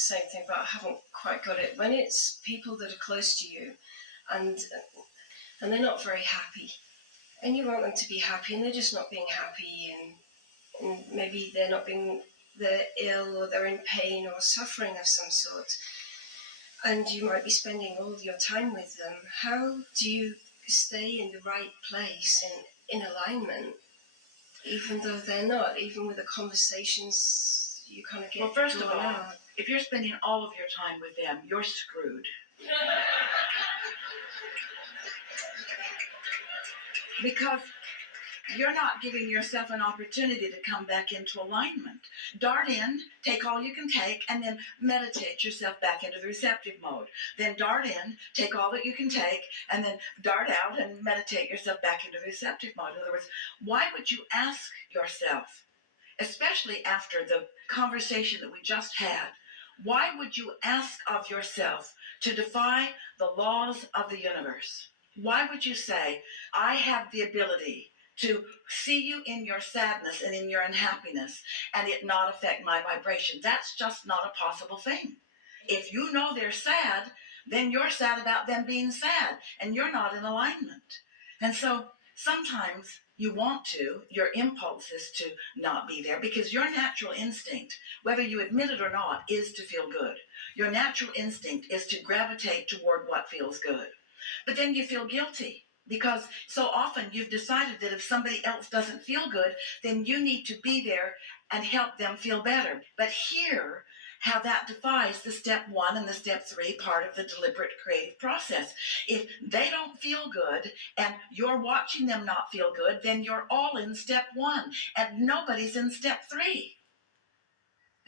same thing, but I haven't quite got it. When it's people that are close to you and they're not very happy, and you want them to be happy and they're just not being happy, and maybe they're ill or they're in pain or suffering of some sort, and you might be spending all your time with them, how do you stay in the right place and in alignment, even though they're not, even with the conversations you kind of get? Well, first of all, if you're spending all of your time with them, you're screwed. Because you're not giving yourself an opportunity to come back into alignment. Dart in, take all you can take, and then meditate yourself back into the receptive mode. Then dart in, take all that you can take, and then dart out and meditate yourself back into the receptive mode. In other words, why would you ask yourself, especially after the conversation that we just had, why would you ask of yourself to defy the laws of the universe? Why would you say, I have the ability to see you in your sadness and in your unhappiness and it not affect my vibration? That's just not a possible thing. If you know they're sad, then you're sad about them being sad and you're not in alignment. And so sometimes you want to, your impulse is to not be there because your natural instinct, whether you admit it or not, is to feel good. Your natural instinct is to gravitate toward what feels good. But then you feel guilty because so often you've decided that if somebody else doesn't feel good, then you need to be there and help them feel better. But here, how that defies the step 1 and the step 3 part of the deliberate creative process. If they don't feel good and you're watching them not feel good, then you're all in step 1 and nobody's in step 3.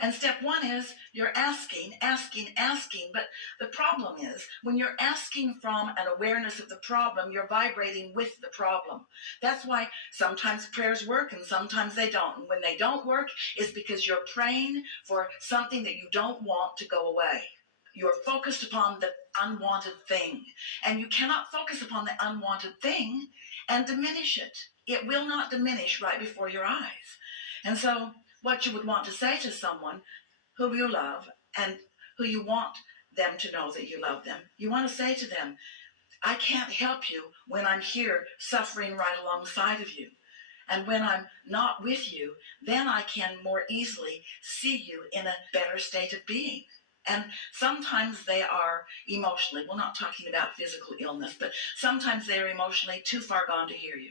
And step 1 is you're asking. But the problem is when you're asking from an awareness of the problem, you're vibrating with the problem. That's why sometimes prayers work and sometimes they don't. And when they don't work, it's because you're praying for something that you don't want to go away. You're focused upon the unwanted thing. And you cannot focus upon the unwanted thing and diminish it. It will not diminish right before your eyes. And so what you would want to say to someone who you love and who you want them to know that you love them, you want to say to them, I can't help you when I'm here suffering right alongside of you. And when I'm not with you, then I can more easily see you in a better state of being. And sometimes they are emotionally, we're not talking about physical illness, but sometimes they're emotionally too far gone to hear you.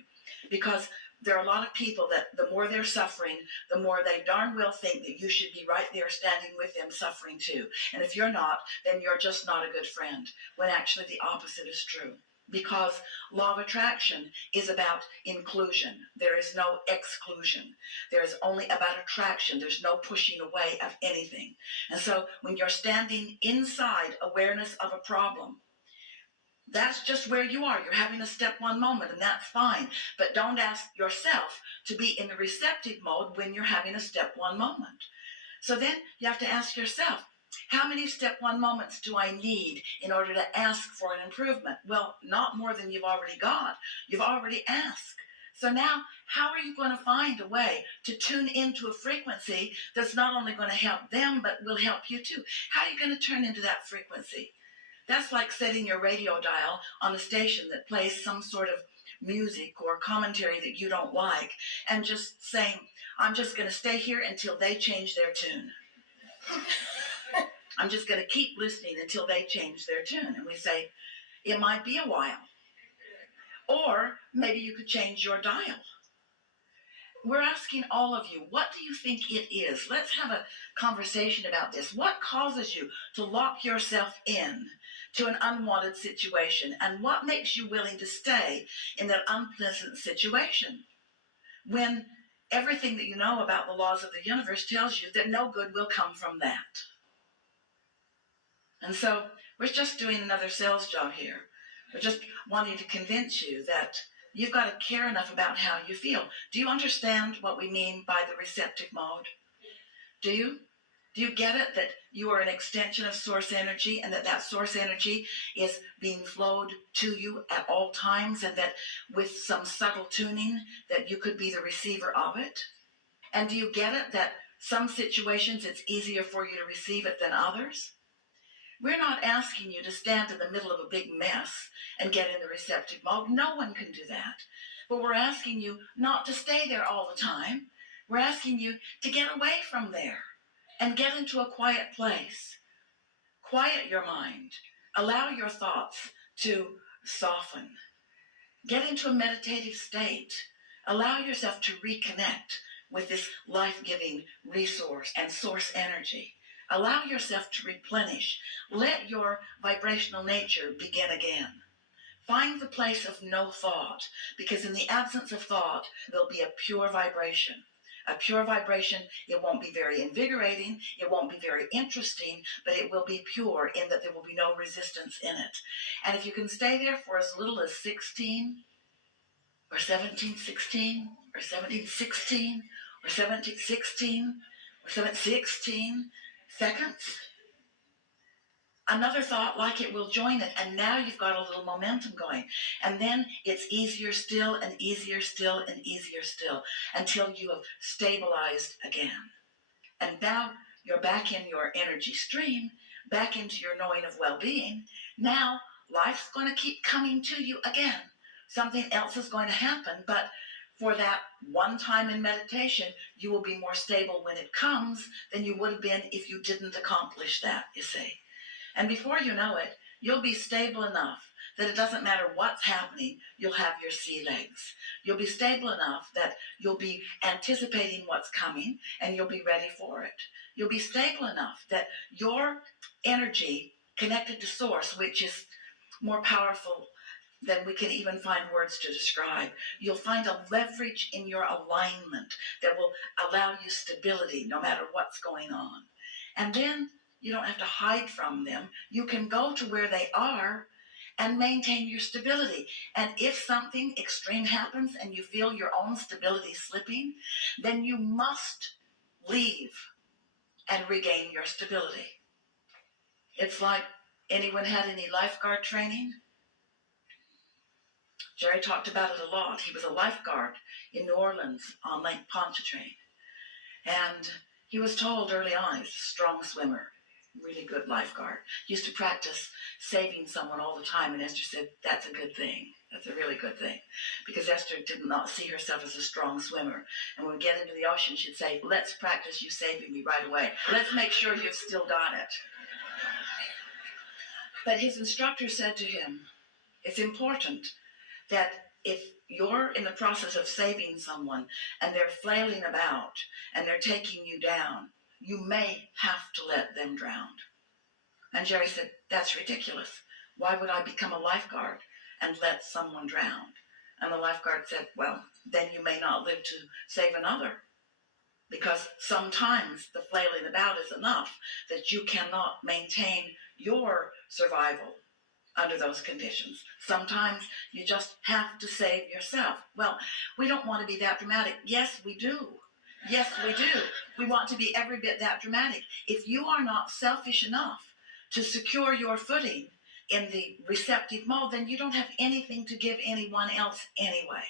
Because there are a lot of people that the more they're suffering, the more they darn well think that you should be right there standing with them suffering too. And if you're not, then you're just not a good friend, when actually the opposite is true. Because law of attraction is about inclusion. There is no exclusion. There is only about attraction. There's no pushing away of anything. And so when you're standing inside awareness of a problem, that's just where you are. You're having a step 1 moment, and that's fine. But don't ask yourself to be in the receptive mode when you're having a step 1 moment. So then you have to ask yourself, how many step 1 moments do I need in order to ask for an improvement? Well, not more than you've already got. You've already asked. So now, how are you going to find a way to tune into a frequency that's not only going to help them, but will help you too? How are you going to turn into that frequency? That's like setting your radio dial on a station that plays some sort of music or commentary that you don't like and just saying, I'm just going to stay here until they change their tune. I'm just going to keep listening until they change their tune. And we say, it might be a while. Or maybe you could change your dial. We're asking all of you, what do you think it is? Let's have a conversation about this. What causes you to lock yourself in to an unwanted situation? And what makes you willing to stay in that unpleasant situation when everything that you know about the laws of the universe tells you that no good will come from that? And so we're just doing another sales job here. We're just wanting to convince you that you've got to care enough about how you feel. Do you understand what we mean by the receptive mode? Do you? Do you get it, that you are an extension of source energy and that source energy is being flowed to you at all times, and that with some subtle tuning that you could be the receiver of it? And do you get it that some situations it's easier for you to receive it than others. We're not asking you to stand in the middle of a big mess and get in the receptive mode. No one can do that. But we're asking you not to stay there all the time. We're asking you to get away from there and get into a quiet place. Quiet your mind. Allow your thoughts to soften. Get into a meditative state. Allow yourself to reconnect with this life-giving resource and source energy. Allow yourself to replenish. Let your vibrational nature begin again. Find the place of no thought, because in the absence of thought, there'll be a pure vibration. A pure vibration, it won't be very invigorating, it won't be very interesting, but it will be pure in that there will be no resistance in it. And if you can stay there for as little as 16, or 1716, or 1716, or 1716, or 716 seconds, another thought like it will join it, and now you've got a little momentum going. And then it's easier still, and easier still, and easier still, until you have stabilized again. And now you're back in your energy stream, back into your knowing of well-being. Now life's going to keep coming to you again. Something else is going to happen, but for that one time in meditation, you will be more stable when it comes than you would have been if you didn't accomplish that, you see. And before you know it, you'll be stable enough that it doesn't matter what's happening, you'll have your sea legs. You'll be stable enough that you'll be anticipating what's coming and you'll be ready for it. You'll be stable enough that your energy connected to source, which is more powerful than we can even find words to describe. You'll find a leverage in your alignment that will allow you stability no matter what's going on. And then you don't have to hide from them. You can go to where they are and maintain your stability. And if something extreme happens and you feel your own stability slipping, then you must leave and regain your stability. It's like, anyone had any lifeguard training? Jerry talked about it a lot. He was a lifeguard in New Orleans on Lake Pontchartrain. And he was told early on he was a strong swimmer, really good lifeguard. Used to practice saving someone all the time, and Esther said, that's a good thing. That's a really good thing. Because Esther did not see herself as a strong swimmer. And when we get into the ocean, she'd say, let's practice you saving me right away. Let's make sure you've still got it. But his instructor said to him, it's important that if you're in the process of saving someone and they're flailing about and they're taking you down, you may have to let them drown. And Jerry said, that's ridiculous. Why would I become a lifeguard and let someone drown? And the lifeguard said, well, then you may not live to save another. Because sometimes the flailing about is enough that you cannot maintain your survival under those conditions. Sometimes you just have to save yourself. Well, we don't want to be that dramatic. Yes, we do. Yes, we do. We want to be every bit that dramatic. If you are not selfish enough to secure your footing in the receptive mode, then you don't have anything to give anyone else anyway.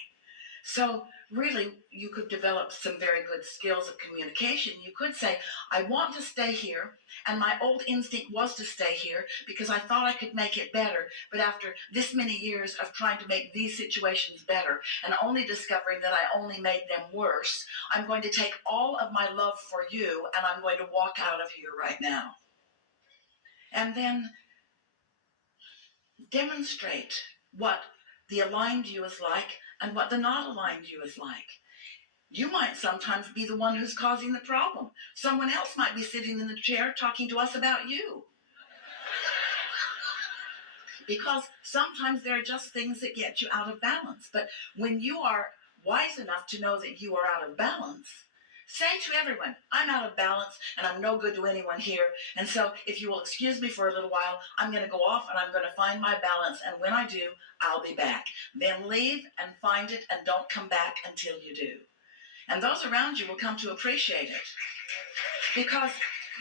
So really, you could develop some very good skills of communication. You could say, I want to stay here, and my old instinct was to stay here because I thought I could make it better. But after this many years of trying to make these situations better and only discovering that I only made them worse, I'm going to take all of my love for you and I'm going to walk out of here right now. And then demonstrate what the aligned you is like and what the not aligned you is like. You might sometimes be the one who's causing the problem. Someone else might be sitting in the chair talking to us about you. Because sometimes there are just things that get you out of balance. But when you are wise enough to know that you are out of balance, say to everyone, I'm out of balance and I'm no good to anyone here. And so if you will excuse me for a little while, I'm going to go off and I'm going to find my balance. And when I do, I'll be back. Then leave and find it and don't come back until you do. And those around you will come to appreciate it because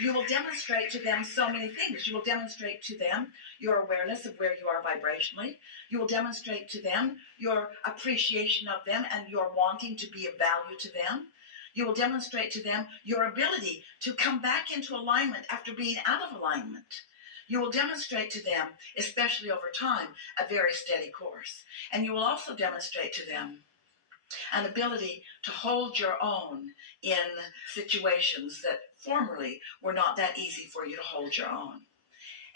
you will demonstrate to them so many things. You will demonstrate to them your awareness of where you are vibrationally. You will demonstrate to them your appreciation of them and your wanting to be of value to them. You will demonstrate to them your ability to come back into alignment after being out of alignment. You will demonstrate to them, especially over time, a very steady course. And you will also demonstrate to them an ability to hold your own in situations that formerly were not that easy for you to hold your own.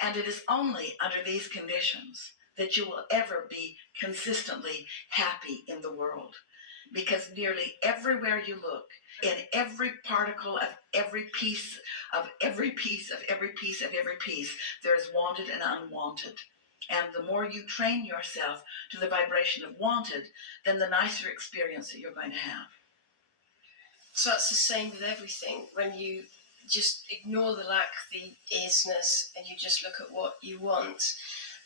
And it is only under these conditions that you will ever be consistently happy in the world. Because nearly everywhere you look, in every particle of every piece of every piece of every piece of every piece, there is wanted and unwanted. And the more you train yourself to the vibration of wanted, then the nicer experience that you're going to have. So that's the same with everything. When you just ignore the lack, the isness, and you just look at what you want,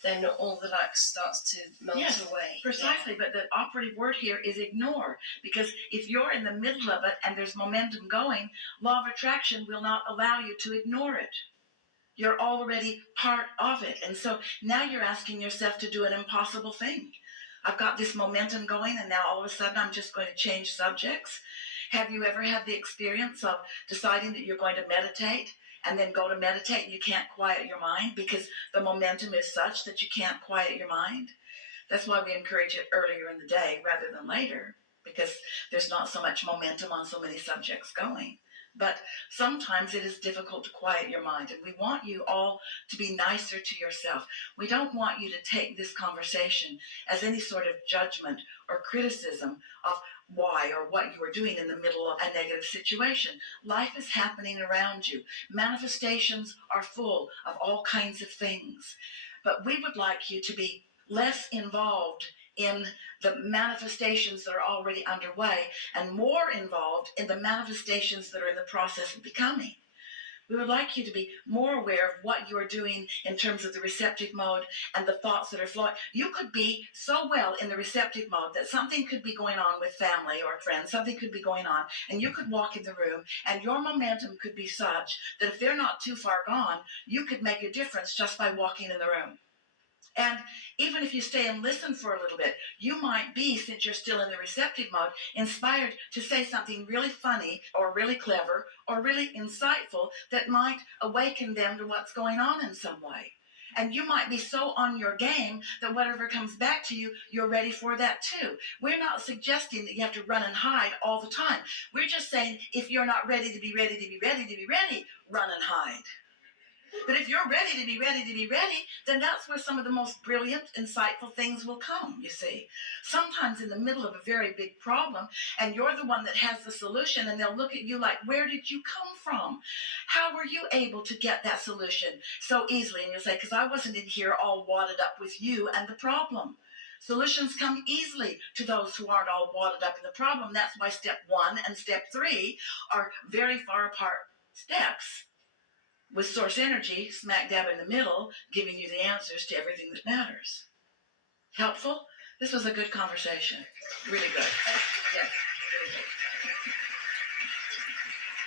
then all the lack starts to melt away. Precisely, but the operative word here is ignore. Because if you're in the middle of it and there's momentum going, law of attraction will not allow you to ignore it. You're already part of it. And so now you're asking yourself to do an impossible thing. I've got this momentum going, and now all of a sudden I'm just going to change subjects. Have you ever had the experience of deciding that you're going to meditate and then go to meditate and you can't quiet your mind because the momentum is such that you can't quiet your mind? That's why we encourage it earlier in the day rather than later, because there's not so much momentum on so many subjects going. But sometimes it is difficult to quiet your mind, and we want you all to be nicer to yourself. We don't want you to take this conversation as any sort of judgment or criticism of why or what you are doing in the middle of a negative situation. Life is happening around you. Manifestations are full of all kinds of things. But we would like you to be less involved in the manifestations that are already underway and more involved in the manifestations that are in the process of becoming. We would like you to be more aware of what you are doing in terms of the receptive mode and the thoughts that are flowing. You could be so well in the receptive mode that something could be going on with family or friends, something could be going on, and you could walk in the room, and your momentum could be such that if they're not too far gone, you could make a difference just by walking in the room. And even if you stay and listen for a little bit, you might be, since you're still in the receptive mode, inspired to say something really funny or really clever or really insightful that might awaken them to what's going on in some way. And you might be so on your game that whatever comes back to you, you're ready for that too. We're not suggesting that you have to run and hide all the time. We're just saying if you're not ready to be ready to be ready to be ready, run and hide. But if you're ready to be ready to be ready, then that's where some of the most brilliant, insightful things will come, you see. Sometimes in the middle of a very big problem, and you're the one that has the solution, and they'll look at you like, where did you come from? How were you able to get that solution so easily? And you'll say, because I wasn't in here all wadded up with you and the problem. Solutions come easily to those who aren't all wadded up in the problem. That's why step 1 and step 3 are very far apart steps, with source energy smack dab in the middle, giving you the answers to everything that matters. Helpful? This was a good conversation. Really good. Yeah, really good.